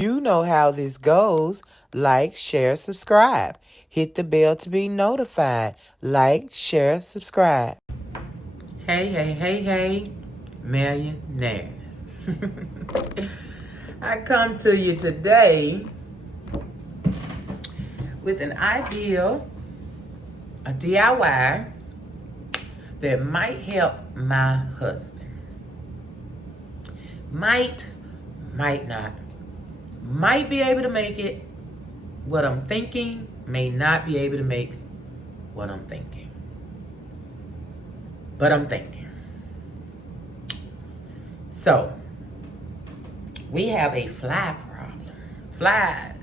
You know how this goes. Like, share, subscribe. Hit the bell to be notified. Like, share, subscribe. Hey, millionaires. I come to you today with an idea, a DIY that might help my husband. Might not. Might be able to make it what I'm thinking, may not be able to make what I'm thinking. But I'm thinking. So, we have a fly problem. Flies.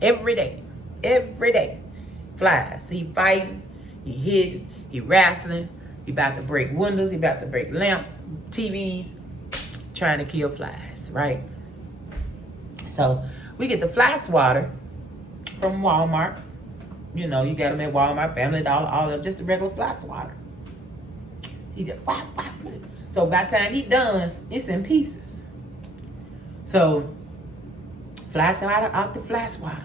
Every day. Flies. He fighting, he hitting, he wrestling, he about to break windows, he about to break lamps, TVs, trying to kill flies, right? So, we get the fly swatter from Walmart. You know, you got them at Walmart, Family Dollar, all of just a regular fly swatter. He just whop. So by the time he done, it's in pieces. So fly swatter out the fly swatter.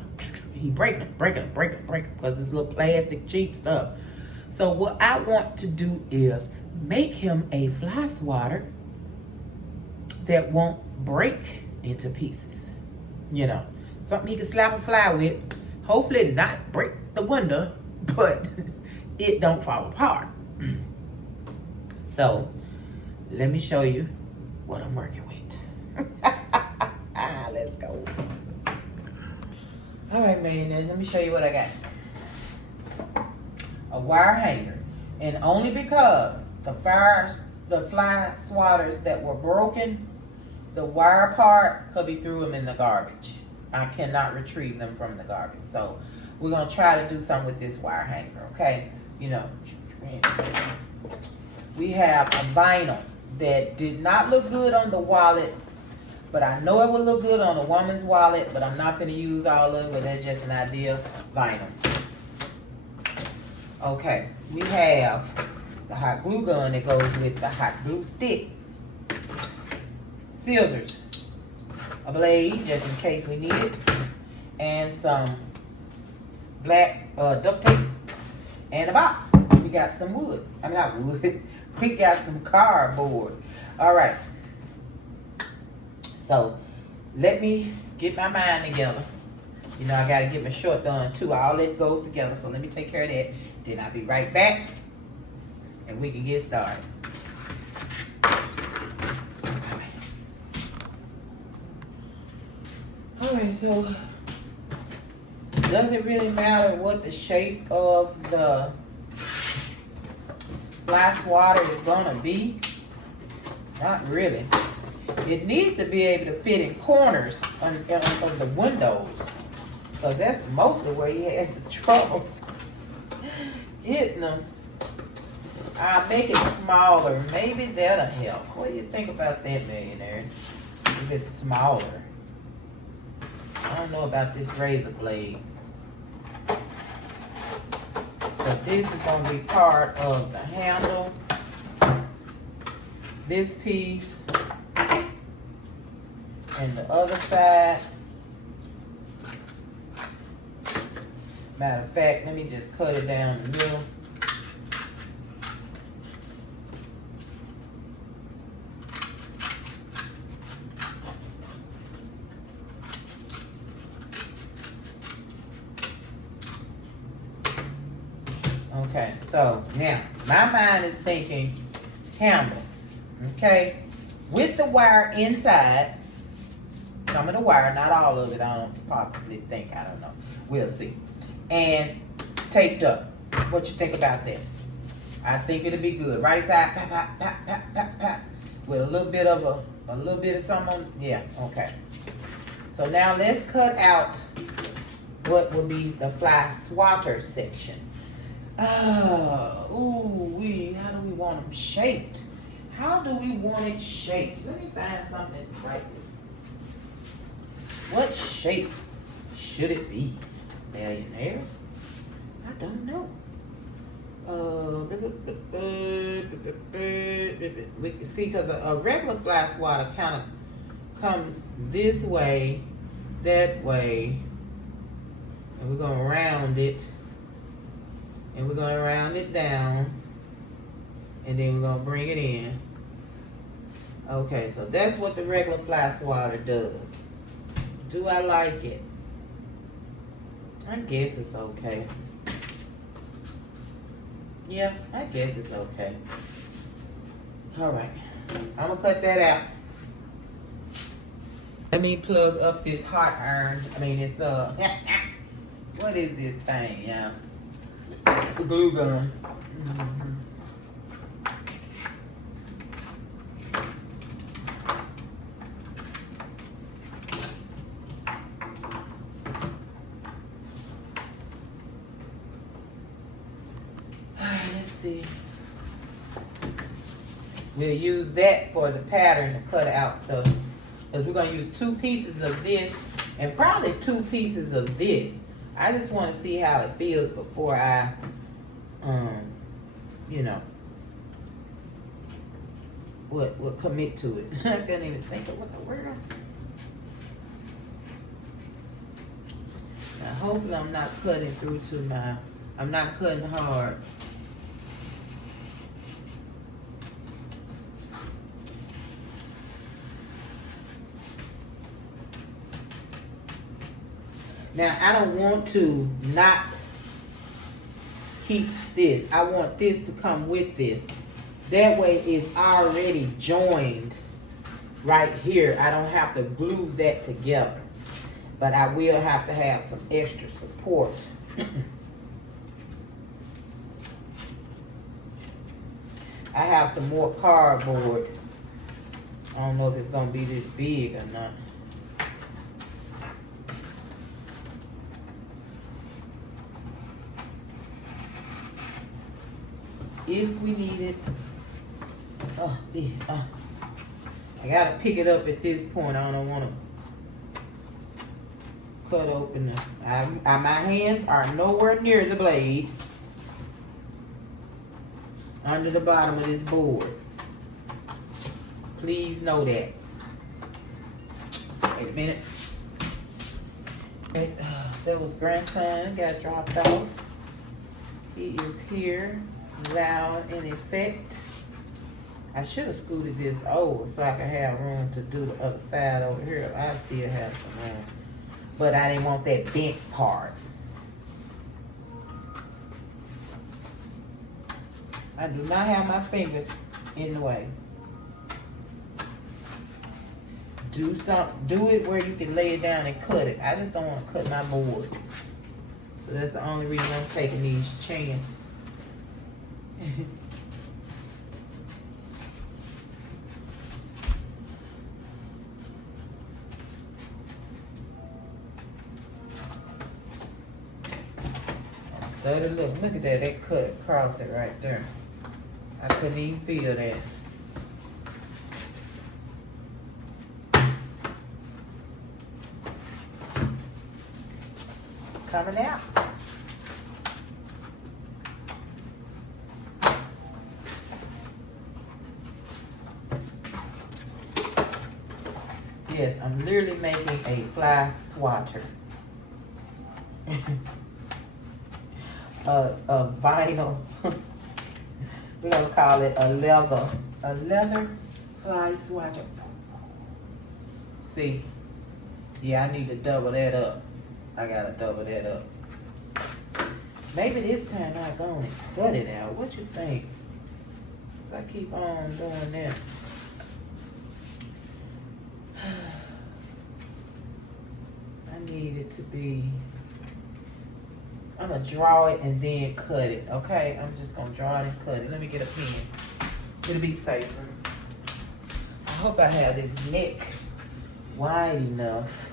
He break them, because it's little plastic cheap stuff. So what I want to do is make him a fly swatter that won't break into pieces. You know, something he can slap a fly with. Hopefully not break the window, but it don't fall apart. So let me show you what I'm working with. Let's go. All right, man, let me show you what I got. A wire hanger. And only because the fly swatters that were broken, the wire part, hubby threw them in the garbage. I cannot retrieve them from the garbage. So we're going to try to do something with this wire hanger, okay? You know, we have a vinyl that did not look good on the wallet, but I know it would look good on a woman's wallet, but I'm not going to use all of it, but that's just an idea. Vinyl. Okay, we have the hot glue gun that goes with the hot glue stick. Scissors, a blade just in case we need it, and some black duct tape, and a box. We got some wood. I mean, not wood. We got some cardboard. All right. So let me get my mind together. You know, I got to get my short done too. All that goes together. So let me take care of that. Then I'll be right back and we can get started. All right, so does it really matter what the shape of the fly swatter is gonna be? Not really. It needs to be able to fit in corners on the windows, because that's mostly where he has the trouble getting them. I'll make it smaller. Maybe that'll help. What do you think about that, millionaires? If it's smaller. I don't know about this razor blade, but this is going to be part of the handle. This piece and the other side. Matter of fact, let me just cut it down the middle. Okay, so now my mind is thinking handle. Okay, with the wire inside, some of the wire, not all of it, I don't possibly think, I don't know, we'll see. And taped up. What you think about that? I think it'll be good. Right side, pat, pat, pat, pat, pat, pat, with a little bit of a little bit of something. Yeah, okay. So now let's cut out what will be the fly swatter section. How do we want them shaped? How do we want it shaped? Let me find something right here. What shape should it be, millionaires? I don't know. We can see, because a regular fly swatter kind of comes this way that way. And we're going to round it. And we're going to round it down. And then we're going to bring it in. Okay, so that's what the regular fly swatter does. Do I like it? I guess it's okay. Yeah, I guess it's okay. Alright, I'm going to cut that out. Let me plug up this hot iron. I mean, it's, what is this thing, y'all? The glue gun. Let's see. We'll use that for the pattern to cut out the, because we're going to use 2 pieces of this and probably 2 pieces of this. I just want to see how it feels before I, you know, what commit to it. I couldn't even think of what the world. Now, hopefully I'm not cutting through to my, I'm not cutting hard. Now, I don't want to not keep this. I want this to come with this. That way it's already joined right here. I don't have to glue that together. But I will have to have some extra support. I have some more cardboard. I don't know if it's going to be this big or not. If we need it. I gotta pick it up at this point. I don't want to cut open this. My hands are nowhere near the blade. Under the bottom of this board. Please know that. Wait a minute. That was grandson. Got dropped off. He is here. Loud in effect. I should have scooted this over so I could have room to do the other side over here. I still have some room. But I didn't want that bent part. I do not have my fingers in the way. Do it where you can lay it down and cut it. I just don't want to cut my board. So that's the only reason I'm taking these chances. Look at that, they cut across it right there. I couldn't even feel that. It's coming out. Yes, I'm literally making a fly swatter. A vinyl. We're gonna call it a leather fly swatter. See, yeah, I need to double that up. I gotta double that up. Maybe this time I'm gonna cut it out. What you think? 'Cause I keep on doing that. I need it to be, I'm gonna draw it and then cut it, okay? I'm just gonna draw it and cut it. Let me get a pen. It'll be safer. I hope I have this neck wide enough.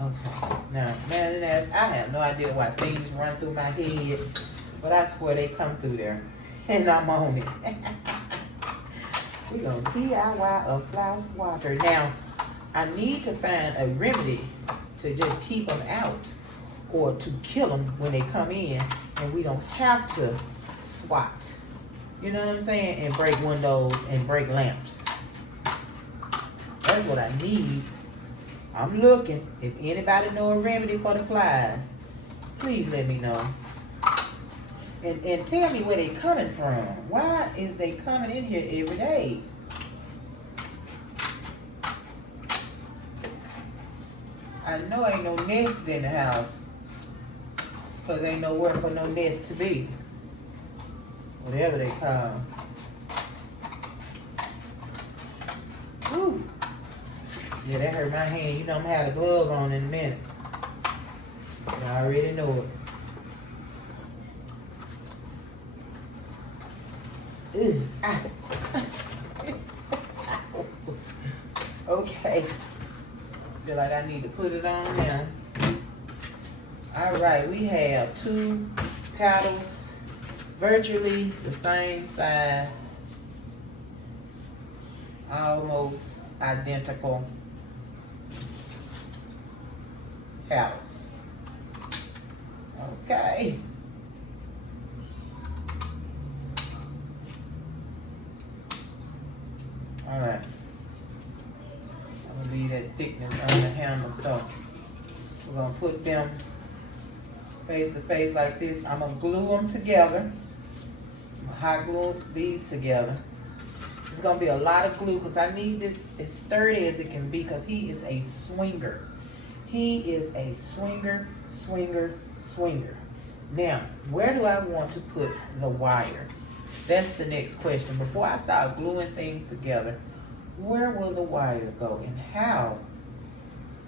Okay. Now, man, I have no idea why things run through my head, but I swear they come through there, and I'm on it. We're gonna DIY a fly swatter. Now, I need to find a remedy to just keep them out or to kill them when they come in, and we don't have to swat. You know what I'm saying? And break windows and break lamps. That's what I need. I'm looking. If anybody know a remedy for the flies, please let me know. And tell me where they coming from. Why is they coming in here every day? I know ain't no nest in the house. Because ain't nowhere for no nest to be. Whatever they call. Whew. Yeah, that hurt my hand. You know I'm gonna have a glove on in a minute. I already know it. Ew. Ah. Okay. Feel like I need to put it on now. All right, we have 2 paddles, virtually the same size, almost identical paddles. Okay. All right. I'm gonna leave that thickness on the handle, so we're gonna put them face to face like this. I'm gonna glue them together. I'm gonna hot glue these together. It's gonna be a lot of glue because I need this as sturdy as it can be because he is a swinger. He is a swinger. Now, where do I want to put the wire? That's the next question. Before I start gluing things together, where will the wire go and how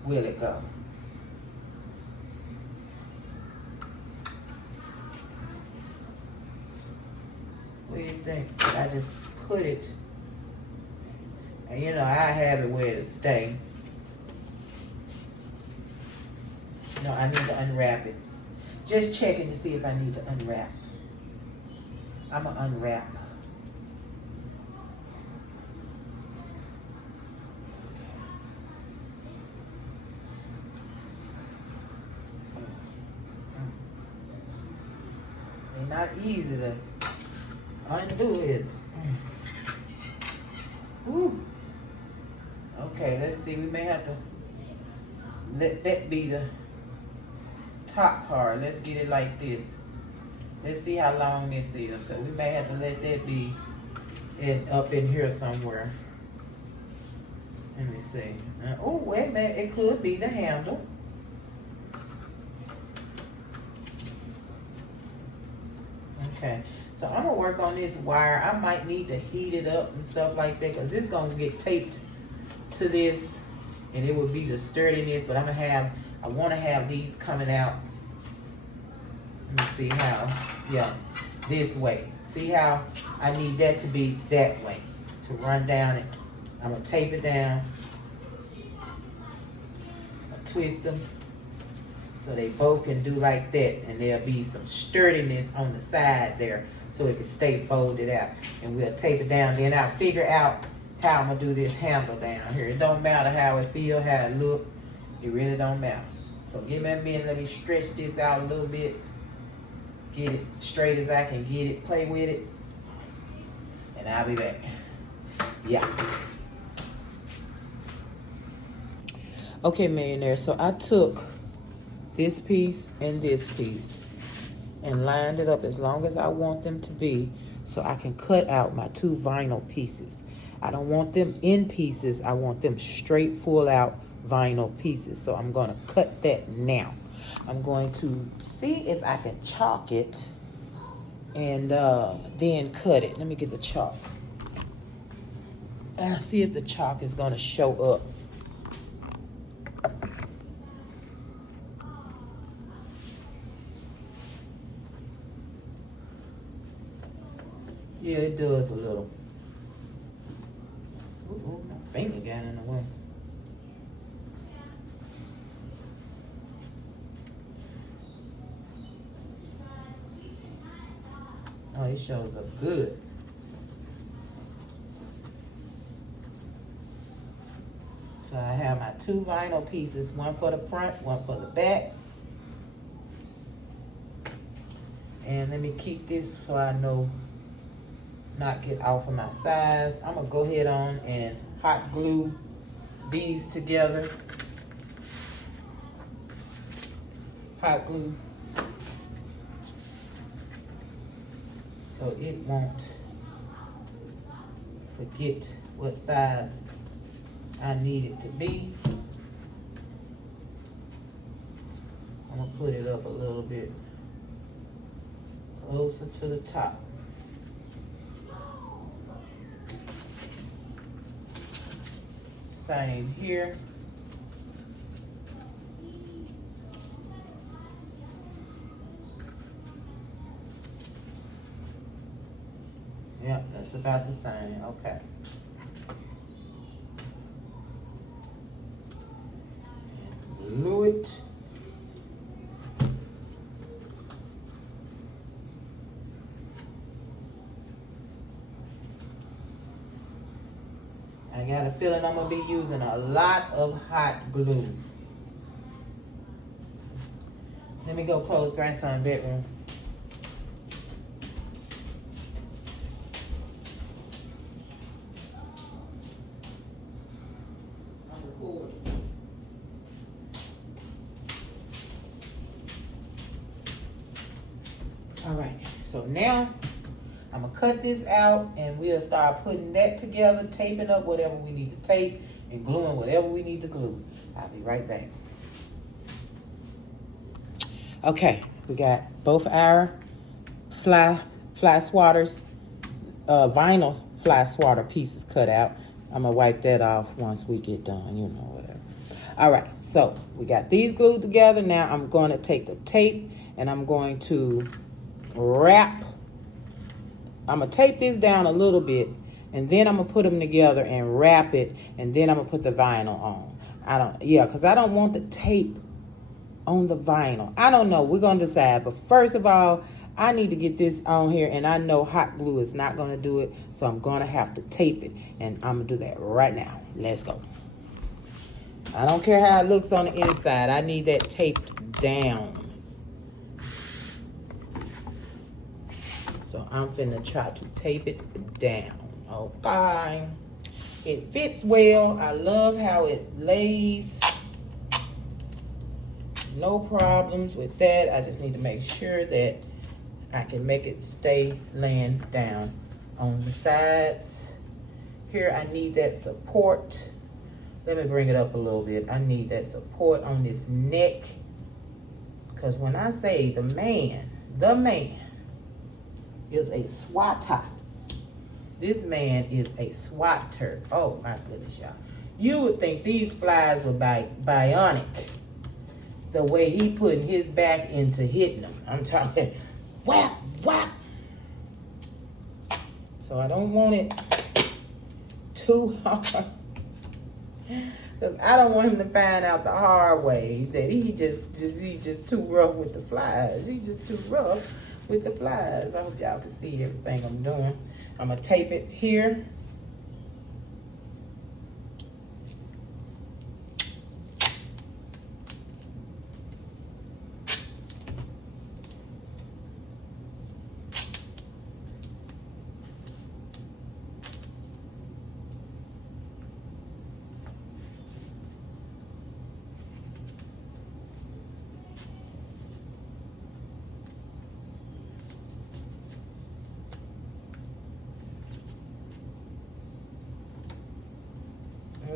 will it go? What do you think? I just put it, and you know, I have it where to stay. No, I need to unwrap it. Just checking to see if I need to unwrap. I'm gonna unwrap. It's not easy to undo it. Woo. Okay, let's see. We may have to let that be the top part. Let's get it like this. Let's see how long this is, because we may have to let that be up in here somewhere. Let me see. Oh, wait a minute. It could be the handle. Okay. So I'm going to work on this wire. I might need to heat it up and stuff like that, because it's going to get taped to this, and it will be the sturdiness, but I want to have these coming out. Let me see how, yeah, this way. See how I need that to be that way, to run down it. I'm going to tape it down. I'll twist them so they both can do like that, and there'll be some sturdiness on the side there so it can stay folded out. And we'll tape it down. Then I'll figure out how I'm going to do this handle down here. It don't matter how it feel, how it look. It really don't matter. So give me a minute. Let me stretch this out a little bit. Get it straight as I can get it. Play with it. And I'll be back. Yeah. Okay, millionaire. So I took this piece and this piece and lined it up as long as I want them to be so I can cut out my 2 vinyl pieces. I don't want them in pieces. I want them straight full out vinyl pieces. So I'm going to cut that now. I'm going to see if I can chalk it and then cut it. Let me get the chalk. See if the chalk is going to show up. Yeah, it does a little. Ooh, my finger got in the way. Oh, it shows up good. So I have my 2 vinyl pieces, one for the front, one for the back. And let me keep this so I know not get off of my size. I'm gonna go ahead on and hot glue these together. Hot glue. So it won't forget what size I need it to be. I'm gonna put it up a little bit closer to the top. Same here. Yep, that's about the same. Okay. And glue it. I got a feeling I'm gonna be using a lot of hot glue. Let me go close grandson's bedroom. All right, so now I'm gonna cut this out and we'll start putting that together, taping up whatever we need to tape and gluing whatever we need to glue. I'll be right back. Okay, we got both our fly swatters, vinyl fly swatter pieces cut out. I'm gonna wipe that off once we get done, you know, whatever. All right, so we got these glued together. Now I'm gonna take the tape and I'm going to wrap. I'm gonna tape this down a little bit and then I'm gonna put them together and wrap it and then I'm gonna put the vinyl on. Because I don't want the tape on the vinyl. I don't know, we're gonna decide. But first of all, I need to get this on here and I know hot glue is not gonna do it. So I'm gonna have to tape it and I'm gonna do that right now. Let's go. I don't care how it looks on the inside. I need that taped down. So I'm finna try to tape it down, okay? It fits well. I love how it lays. No problems with that. I just need to make sure that I can make it stay laying down on the sides. Here I need that support. Let me bring it up a little bit. I need that support on this neck. Because when I say the man is a swatter. This man is a swatter. Oh my goodness, y'all. You would think these flies were bionic. The way he put his back into hitting them. I'm talking whap, whap. So I don't want it too hard. Because I don't want him to find out the hard way that he's just too rough with the flies. He's just too rough with the flies. I hope y'all can see everything I'm doing. I'm gonna tape it here.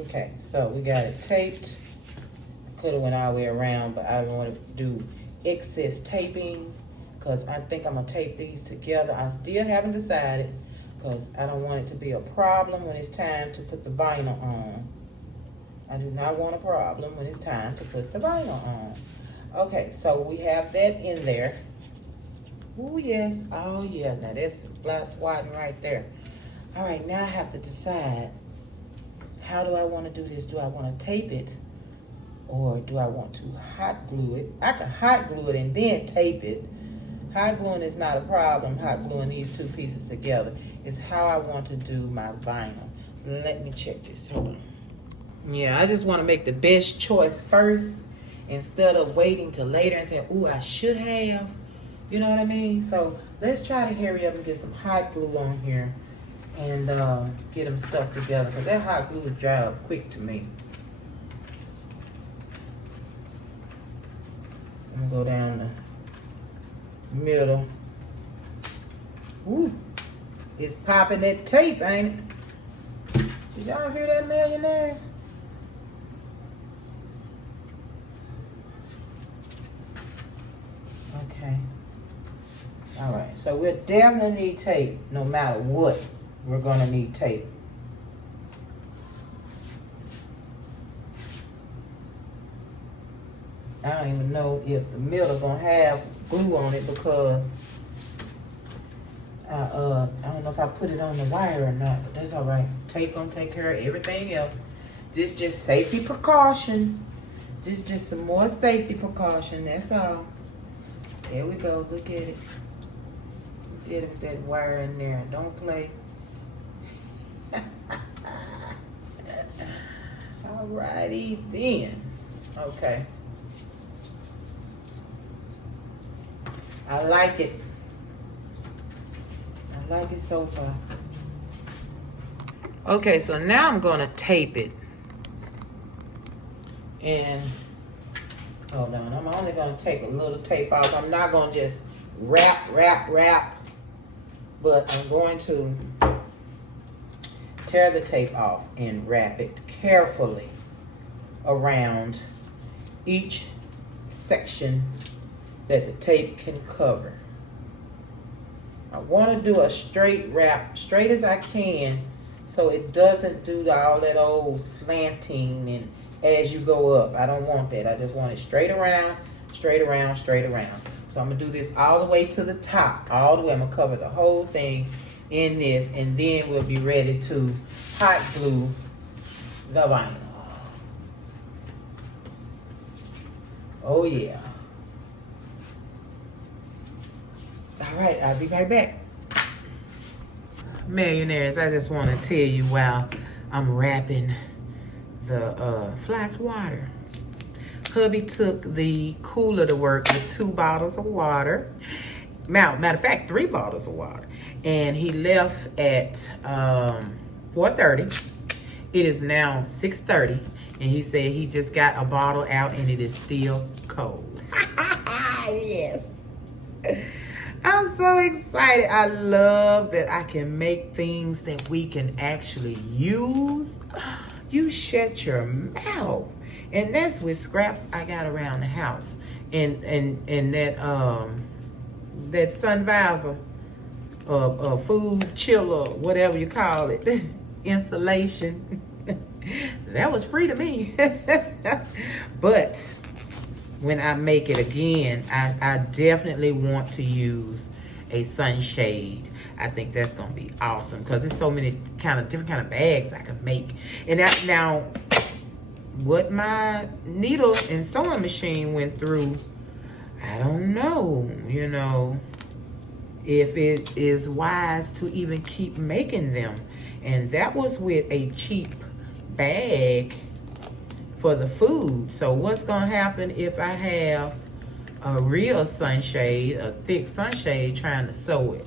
Okay, so we got it taped. Could have went all the way around, but I don't want to do excess taping because I think I'm gonna tape these together. I still haven't decided because I don't want it to be a problem when it's time to put the vinyl on. I do not want a problem when it's time to put the vinyl on. Okay, so we have that in there. Oh yes, oh yeah, now that's fly swatting right there. All right, now I have to decide, how do I want to do this? Do I want to tape it or do I want to hot glue it? I can hot glue it and then tape it. Hot gluing is not a problem, hot gluing these two pieces together. It's how I want to do my vinyl. Let me check this, hold on. Yeah, I just want to make the best choice first instead of waiting till later and saying, ooh, I should have. You know what I mean? So let's try to hurry up and get some hot glue on here and get them stuck together, because that hot glue would dry up quick to me. I'm gonna go down the middle. Ooh, it's popping that tape, ain't it? Did y'all hear that, millionaires? Okay. All right, so we'll definitely need tape no matter what. We're gonna need tape. I don't even know if the middle gonna have glue on it, because I don't know if I put it on the wire or not, but that's all right. Tape gonna take care of everything else. Just safety precaution. Just some more safety precaution, that's all. There we go, look at it. Look at it with that wire in there, don't play. Alrighty then, okay. I like it. I like it so far. Okay, so now I'm gonna tape it. And hold on, I'm only gonna take a little tape off. I'm not gonna just wrap, but I'm going to tear the tape off and wrap it carefully around each section that the tape can cover. I want to do a straight wrap, straight as I can, so it doesn't do all that old slanting and as you go up. I don't want that. I just want it straight around, straight around, straight around. So I'm gonna do this all the way to the top, all the way. I'm gonna cover the whole thing in this, and then we'll be ready to hot glue the vinyl. Oh yeah. All right, I'll be right back. Millionaires, I just want to tell you while I'm wrapping the fly swatter. Hubby took the cooler to work with 2 bottles of water. Matter of fact, 3 bottles of water. And he left at 4:30. It is now 6:30. And he said he just got a bottle out and it is still cold. Yes. I'm so excited. I love that I can make things that we can actually use. You shut your mouth. And that's with scraps I got around the house. And that sun visor, food chiller, whatever you call it, installation. That was free to me. But when I make it again, I definitely want to use a sunshade. I think that's gonna be awesome because there's so many different kind of bags I can make. And that, now, what my needle and sewing machine went through, I don't know, you know, if it is wise to even keep making them. And that was with a cheap bag for the food. So what's gonna happen if I have a real sunshade, a thick sunshade, trying to sew it?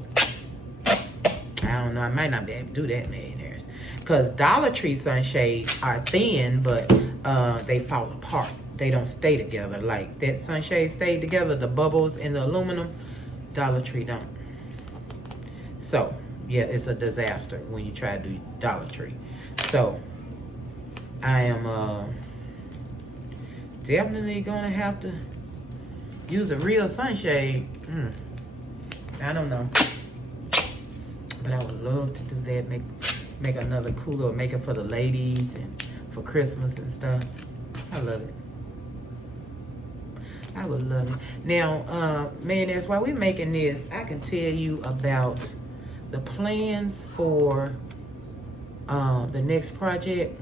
I don't know, I might not be able to do that, millionaires. Because Dollar Tree sunshades are thin, but they fall apart. They don't stay together. Like that sunshade stayed together, the bubbles in the aluminum, Dollar Tree don't. So, yeah, it's a disaster when you try to do Dollar Tree. So, I am definitely gonna have to use a real sunshade. I don't know, but I would love to do that. Make another cooler, make it for the ladies and for Christmas and stuff. I love it. I would love it. Now, millionaires, while we're making this, I can tell you about the plans for the next project.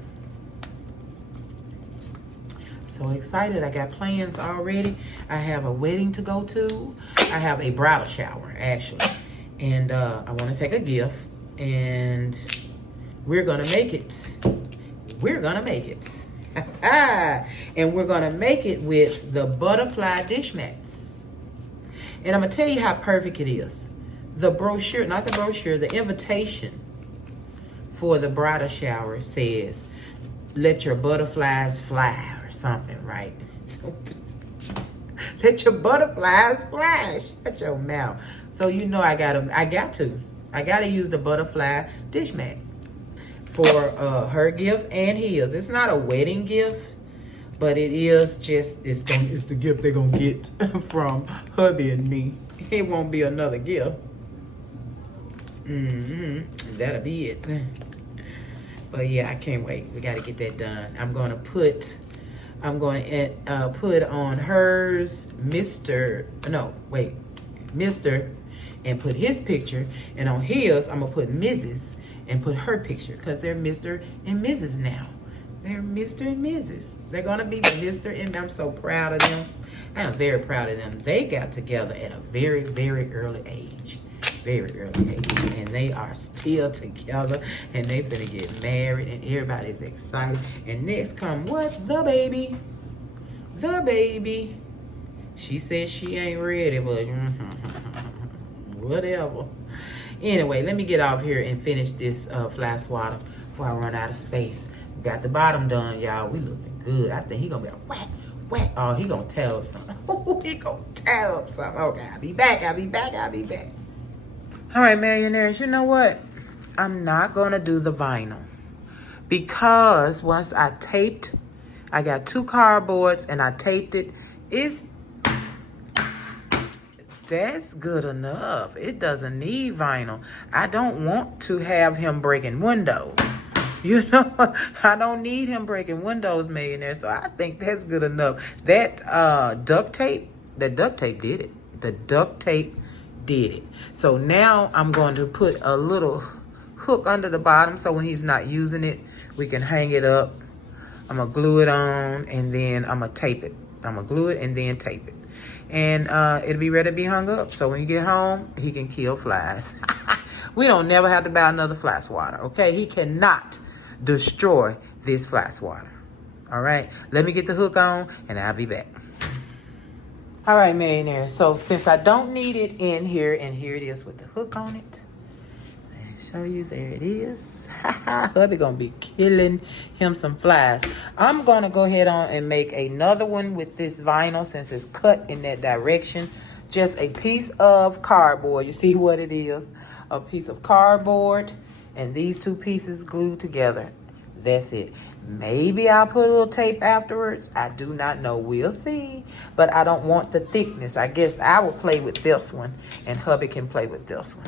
So excited. I got plans already. I have a wedding to go to. I have a bridal shower, actually. And I want to take a gift. And we're going to make it. We're going to make it. And we're gonna make it with the butterfly dish mats. And I'm gonna tell you how perfect it is. The brochure, not the brochure, the invitation for the bridal shower says, let your butterflies fly or something, right? Let your butterflies flash. Shut your mouth. So you know I gotta use the butterfly dish mat for her gift and his. It's not a wedding gift, but it is just it's the gift they're gonna get from hubby and me. It won't be another gift. That'll be it. But yeah, I can't wait. We gotta get that done. I'm gonna put on hers Mr. and put his picture, and on his I'm gonna put Mrs. and put her picture, because they're Mr. and Mrs. now. They're Mr. and Mrs. They're gonna be Mr. and I'm so proud of them. I am very proud of them. They got together at a very, very early age. Very early age. And they are still together, and they finna get married, and everybody's excited. And next come what? The baby. The baby. She says she ain't ready, but whatever. Anyway, let me get off here and finish this fly swatter before I run out of space. Got the bottom done, y'all. We looking good. I think he gonna be a whack. Oh, he gonna tear up something. He gonna tear up something. Okay, I'll be back. All right, millionaires, you know what? I'm not gonna do the vinyl, because once I got 2 cardboards and I taped it. That's good enough. It doesn't need vinyl. I don't want to have him breaking windows. You know, I don't need him breaking windows, millionaire. So I think that's good enough. That duct tape did it. The duct tape did it. So now I'm going to put a little hook under the bottom, so when he's not using it, we can hang it up. I'm gonna glue it on, and then I'm gonna tape it. I'm gonna glue it and then tape it. And it'll be ready to be hung up. So when you get home, he can kill flies. We don't never have to buy another fly swatter, okay? He cannot destroy this fly swatter. All right, let me get the hook on, and I'll be back. All right, millionaire. So since I don't need it in here, and here it is with the hook on it. Let me show you. There it is. Hubby gonna be killing him some flies. I'm gonna go ahead on and make another one with this vinyl, since it's cut in that direction. Just a piece of cardboard. You see what it is? A piece of cardboard, and these 2 pieces glued together. That's it. Maybe I'll put a little tape afterwards. I do not know. We'll see. But I don't want the thickness. I guess I will play with this one, and hubby can play with this one.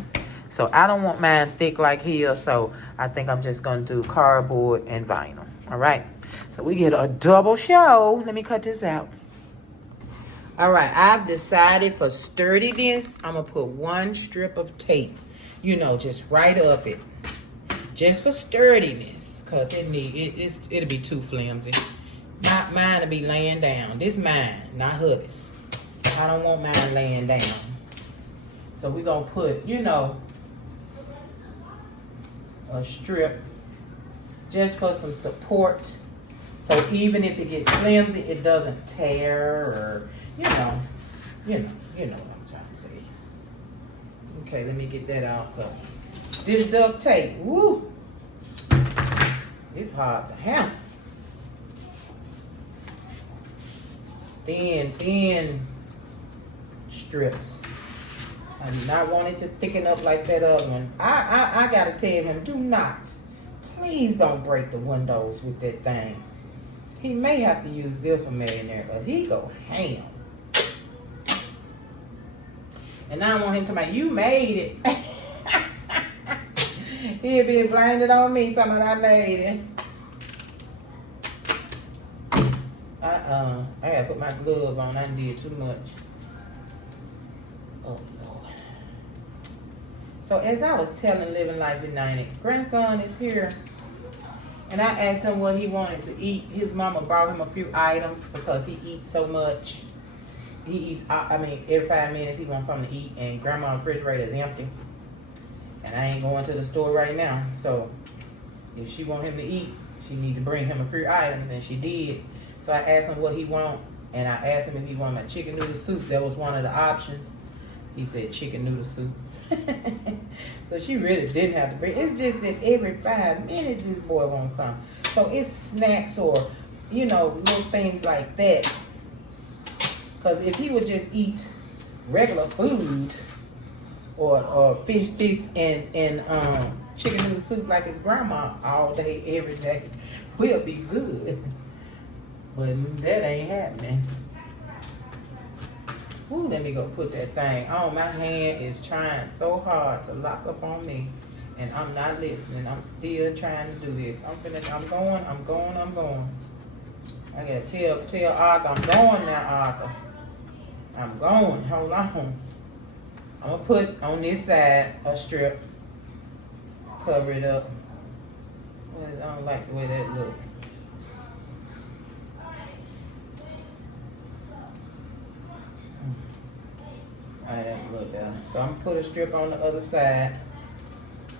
So I don't want mine thick like his, so I think I'm just going to do cardboard and vinyl. All right. So we get a double show. Let me cut this out. All right. I've decided for sturdiness, I'm going to put 1 strip of tape, just right up it. Just for sturdiness. Because it'll be too flimsy. Mine will be laying down. This mine, not hubby's. I don't want mine laying down. So we're going to put, a strip just for some support. So even if it gets flimsy, it doesn't tear, or, you know what I'm trying to say. Okay, let me get that out. This duct tape, woo! It's hard to handle. Thin strips. I do not want it to thicken up like that other one. I gotta tell him, please don't break the windows with that thing. He may have to use this one, millionaire, but he go ham. And I don't want him to make, you made it. He'll be blinded on me, talking about I made it. I gotta put my glove on. I did too much. Oh, Lord. So as I was telling Living Life United, grandson is here. And I asked him what he wanted to eat. His mama brought him a few items because he eats so much. He eats, every 5 minutes he wants something to eat. And grandma's refrigerator is empty. And I ain't going to the store right now. So if she want him to eat, she need to bring him a few items, and she did. So I asked him what he want, and I asked him if he wanted my chicken noodle soup. That was one of the options. He said chicken noodle soup. So she really didn't have to bring. It's just that every 5 minutes this boy wants something. So it's snacks or, you know, little things like that. Because if he would just eat regular food or fish sticks and chicken noodle soup like his grandma all day, every day, we'll be good. But that ain't happening. Ooh, let me go put that thing on. My hand is trying so hard to lock up on me. And I'm not listening. I'm still trying to do this. I'm going. I gotta tell Arthur I'm going now, Arthur. I'm going. Hold on. I'm gonna put on this side a strip. Cover it up. I don't like the way that looks. Alright, that's a little better. So I'm gonna put a strip on the other side.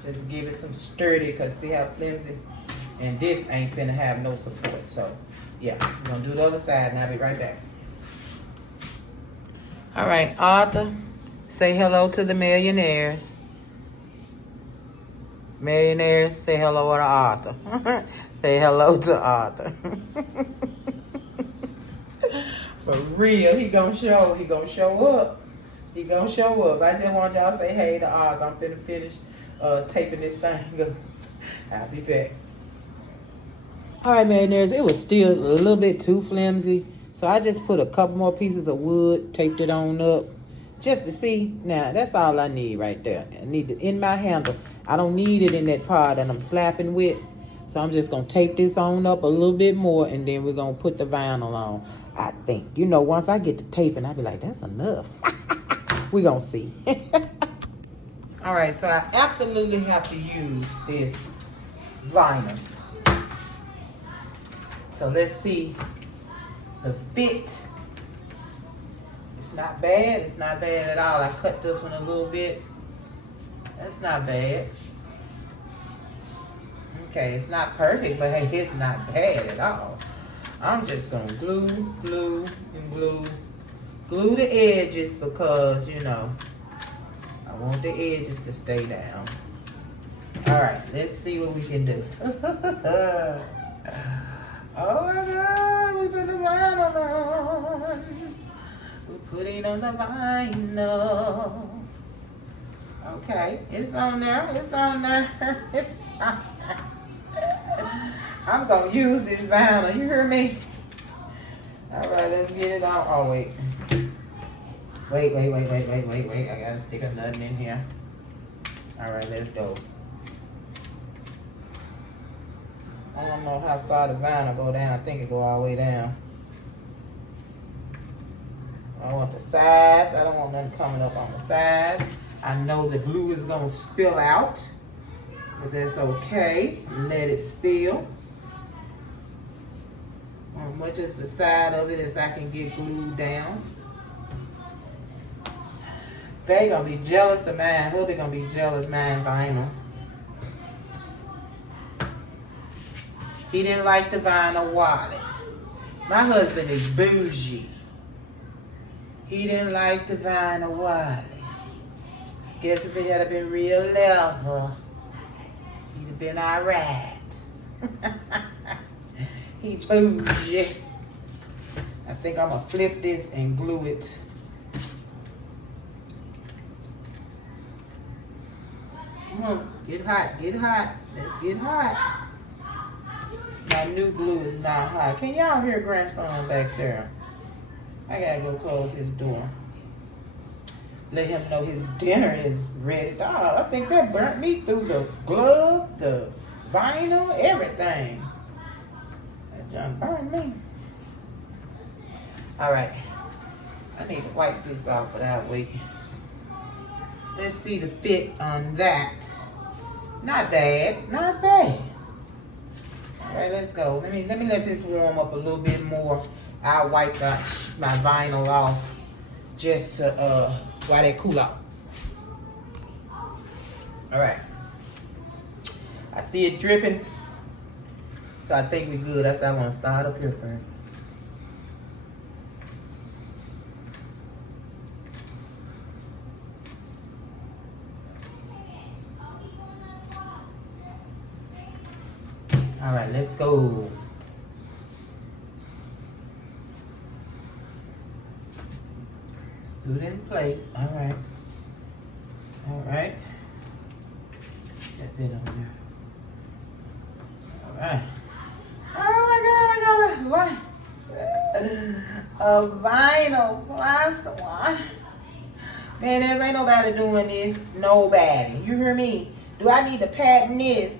Just give it some sturdy, cause see how flimsy? And this ain't finna have no support. So yeah, I'm gonna do the other side and I'll be right back. Alright, Arthur, say hello to the millionaires. Millionaires, say hello to Arthur. Say hello to Arthur. For real, he gonna show up. He gonna show up. I just want y'all to say hey to Arthur. I'm finna finish taping this thing up. I'll be back. Alright, millionaires, it was still a little bit too flimsy. So I just put a couple more pieces of wood, taped it on up. Just to see. Now, that's all I need right there. I need it in my handle. I don't need it in that part that I'm slapping with. So I'm just going to tape this on up a little bit more, and then we're going to put the vinyl on, I think. You know, once I get to taping, I'll be like, that's enough. We're going to see. All right, so I absolutely have to use this vinyl. So let's see the fit. It's not bad. It's not bad at all. I cut this one a little bit. That's not bad. Okay, it's not perfect, but hey, it's not bad at all. I'm just gonna glue the edges because, you know, I want the edges to stay down. All right, let's see what we can do. Oh my God, we put the vinyl on. We're putting on the vinyl. Okay, it's on there. It's on there. It's on there. I'm gonna use this vinyl. You hear me? All right, let's get it on. Oh wait. Wait. I gotta stick a nut in here. All right, let's go. I don't know how far the vinyl go down. I think it go all the way down. I want the sides. I don't want nothing coming up on the sides. I know the glue is gonna spill out, but that's okay. Let it spill. As much as the side of it as I can get glued down. They gonna be jealous of mine. Hubby gonna be jealous of mine vinyl. He didn't like the vinyl wallet. My husband is bougie. He didn't like the vinyl wallet. Guess if it had been real leather, he'd have been all right. He bougie. I think I'm gonna flip this and glue it. Come on, get hot, get hot. Let's get hot. My new glue is not hot. Can y'all hear grandson back there? I gotta go close his door. Let him know his dinner is ready. Oh, I think that burnt me through the glove, the vinyl, everything. That junk burned me. All right. I need to wipe this off without waiting. Let's see the fit on that. Not bad, not bad. All right, let's go. Let me let this warm up a little bit more. I'll wipe my vinyl off just to while they cool out. All right. I see it dripping. So So I think we good. That's why I want to start up here first. All right, let's go. Do it in place. All right. All right. That bit on there. All right. Oh my God, a vinyl plus one. Man, there ain't nobody doing this. Nobody. You hear me? Do I need to patent this?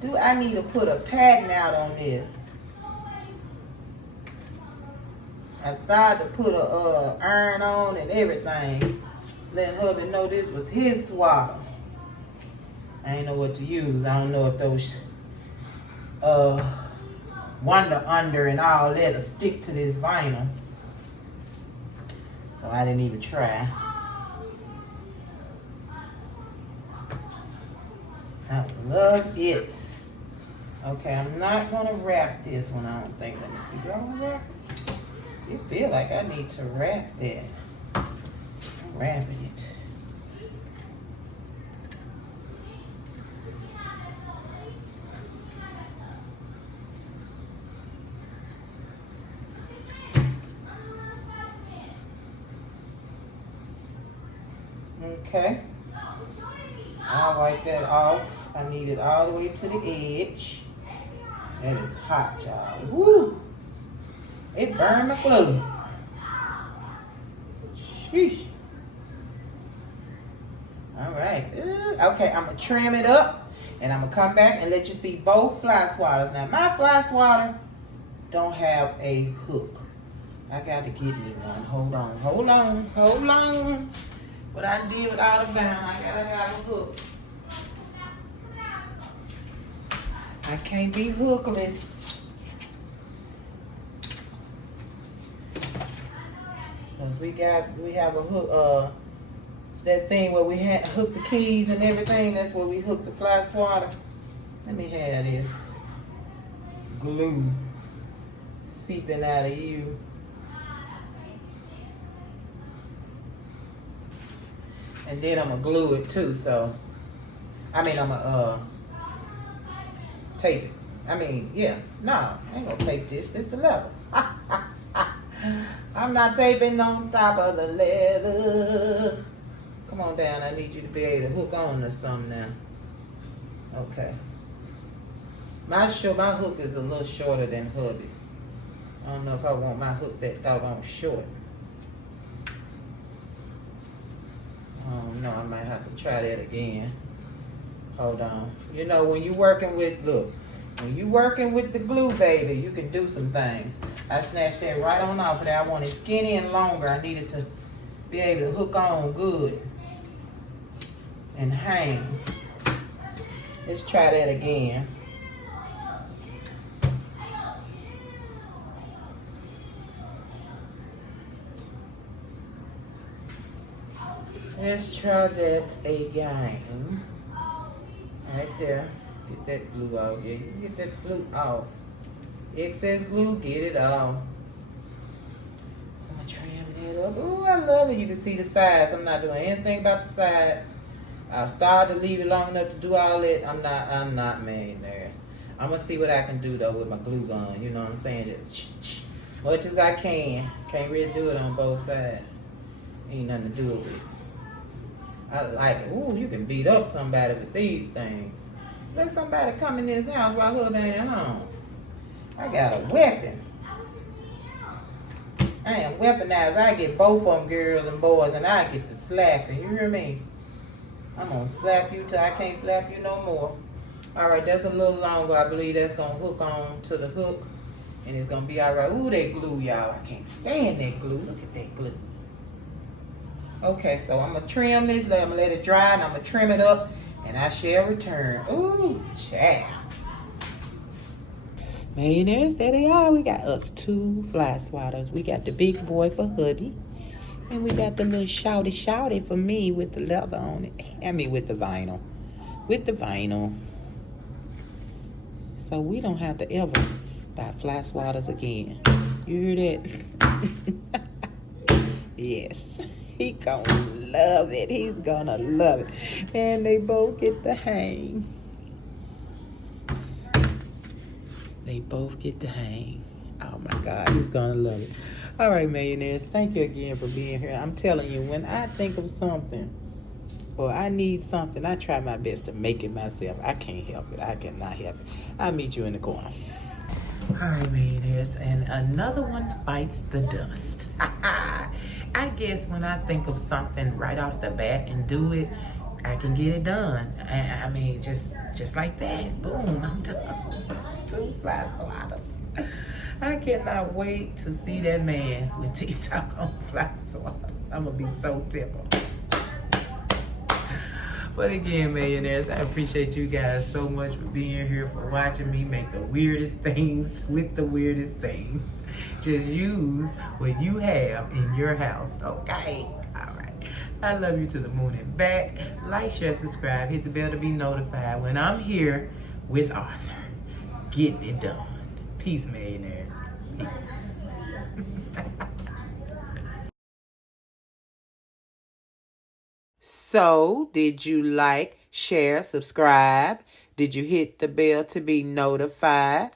Do I need to put a patent out on this? I started to put a iron on and everything. Letting hubby know this was his swatter. I ain't know what to use. I don't know if those Wonder Under and all that will stick to this vinyl. So I didn't even try. I love it. Okay, I'm not gonna wrap this one, I don't think. Let me see. Do I want to wrap it? It feel like I need to wrap that. I'm wrapping it. Okay. I'll wipe that off. I need it all the way to the edge. That is hot, y'all. Woo! It burned my clothes. Sheesh. All right. Okay, I'm going to trim it up. And I'm going to come back and let you see both fly swatters. Now, my fly swatter don't have a hook. I got to get me one. Hold on. Hold on. Hold on. What I did without a bound, I got to have a hook. I can't be hookless. Cause we have a hook, that thing where we had hook the keys and everything. That's where we hook the fly swatter. Let me have this glue seeping out of you. And then I'm gonna glue it too. So, I mean, I'm gonna tape it. I mean, yeah, no, I ain't gonna tape this. This the leather. I'm not taping on top of the leather. Come on down. I need you to be able to hook on or something now. Okay. My hook is a little shorter than hubby's. I don't know if I want my hook that doggone short. Oh no, I might have to try that again. Hold on. You know, when you working with, look, when you working with the glue, baby, you can do some things. I snatched that right on off of there. I want it skinny and longer. I needed to be able to hook on good and hang. Let's try that again. Let's try that again. Right there. Get that glue off. Yeah, you get that glue off. Excess glue, get it off. I'm gonna trim it up. Ooh, I love it. You can see the sides. I'm not doing anything about the sides. I've started to leave it long enough to do all that. I'm not mad nerves. I'm gonna see what I can do though with my glue gun. You know what I'm saying? Just much as I can. Can't really do it on both sides. Ain't nothing to do with it. I like it. Ooh, you can beat up somebody with these things. Let somebody come in this house while hubby ain't home. I got a weapon. I am weaponized. I get both of them girls and boys and I get the slapping. You hear me? I'm gonna slap you till I can't slap you no more. All right, that's a little longer. I believe that's gonna hook on to the hook and it's gonna be all right. Ooh, that glue, y'all. I can't stand that glue. Look at that glue. Okay, so I'm gonna trim this. I'm gonna let it dry and I'm gonna trim it up and I shall return. Ooh, child. Millionaires, there they are. We got us 2 fly swatters. We got the big boy for hubby. And we got the little shouty for me with the leather on it. I mean with the vinyl. With the vinyl. So we don't have to ever buy fly swatters again. You hear that? Yes. He gonna love it. He's gonna love it. And they both get the hang. They both get the hang. Oh my God, he's gonna love it. All right, millionaires, thank you again for being here. I'm telling you, when I think of something or I need something, I try my best to make it myself. I can't help it. I cannot help it. I'll meet you in the corner. All right, millionaires, and another one bites the dust. I guess when I think of something right off the bat and do it, I can get it done. I mean, just like that. Boom, I'm done. 2 fly swatters. I cannot wait to see that man with TikTok on fly swatters. I'm gonna be so tickled. But again, millionaires, I appreciate you guys so much for being here, for watching me make the weirdest things with the weirdest things. Just use what you have in your house, okay? All right. I love you to the moon and back. Like, share, subscribe, hit the bell to be notified when I'm here with Arthur. Getting it done. Peace, millionaires. Peace. So, did you like, share, subscribe? Did you hit the bell to be notified?